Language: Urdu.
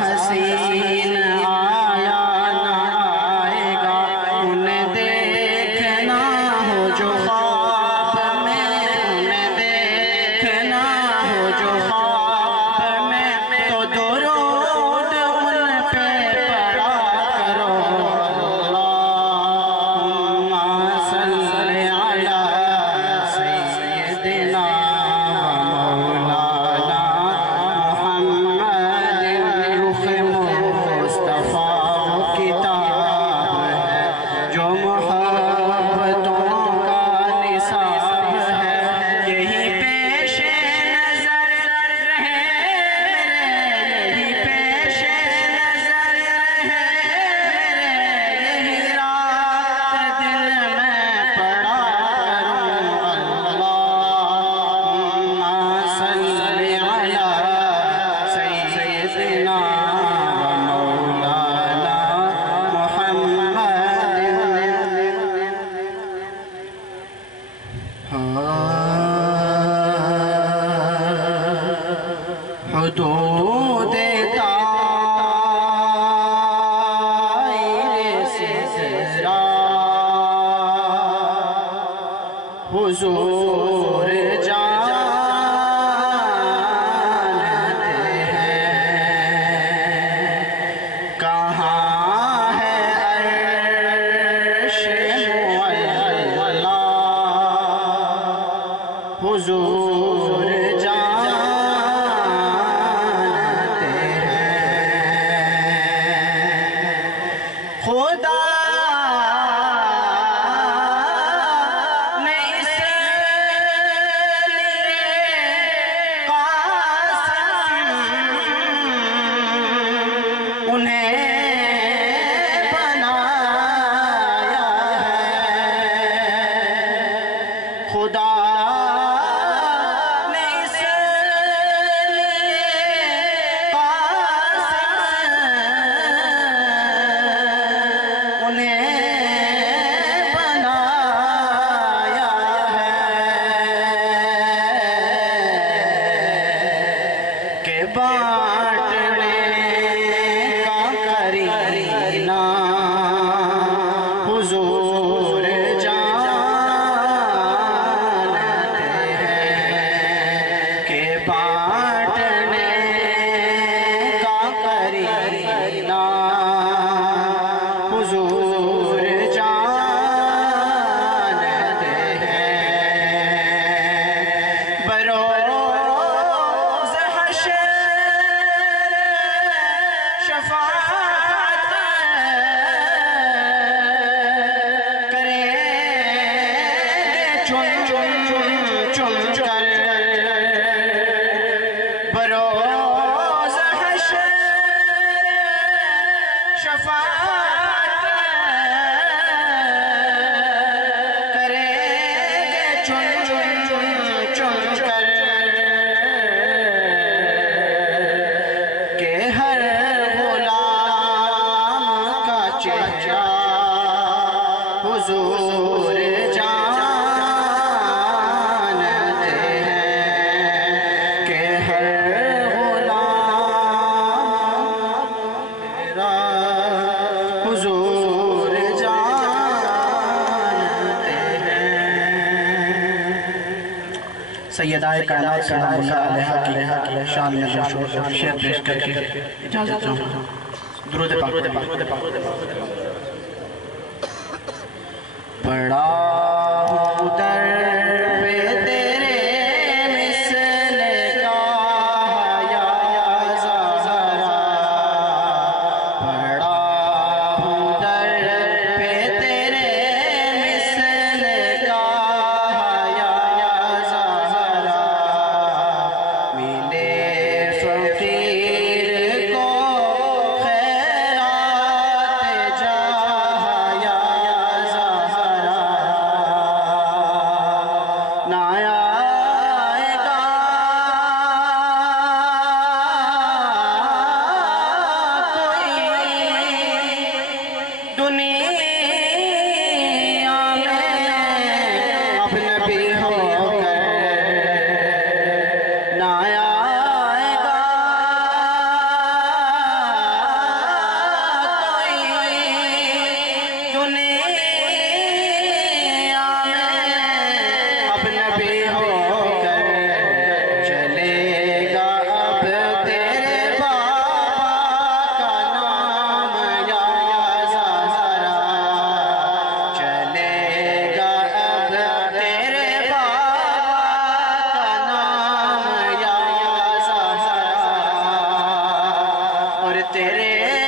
حسین آیا نہ آئے گا، انہیں دیکھنا ہو جو خواب میں، انہیں دیکھنا ہو جو خواب میں، تو درود ان پہ پڑھا کرو۔ اللہم صلی علی سیدنا مولانا محمد، رخ مصطفیٰ وہ کتاب ہے جو محبتوں کا نصاب ہے، یہی پیش نظر رہے میرے، یہی پیش نظر رہے میرے، یہی رات دل میں پڑھا کروں۔ اللہم صلی علی سیدنا مولانا محمد۔ حدود دائرے سے ذرا حضور جانتے ہیں، کہاں ہے عرش معلا، حضور جانتے ہیں۔ خدا نے اس لیے قاسم انہیں بنایا ہے، خدا نے اس لیے قاسم انہیں بنایا ہے کہ بانٹنے کا کرینہ حضور جانتے ہیں، کہ بانٹنے کا کرینہ حضور جانتے ہیں۔ بروز حشر شفاعت کریں گے چن چن چن کر، بروز حشر شفاعت کریں گے چن چن چن کر، کہ ہر غلام کا چہرہ حضور جانتے ہیں، کہ ہر غلام میرا حضور جانتے ہیں۔ سیدہ کائنات سلام اللہ علیہ کی شان میں شعر پیش کر کے اجازت چاہوں گا۔ درود پاک۔ پڑا ہوں در پہ تیرے مثل کا یا زہرا، پڑا ہوں در پہ تیرے مثل کا یا زہرا، ملے فقیر کو خیرات جا یا زہرا، تیرے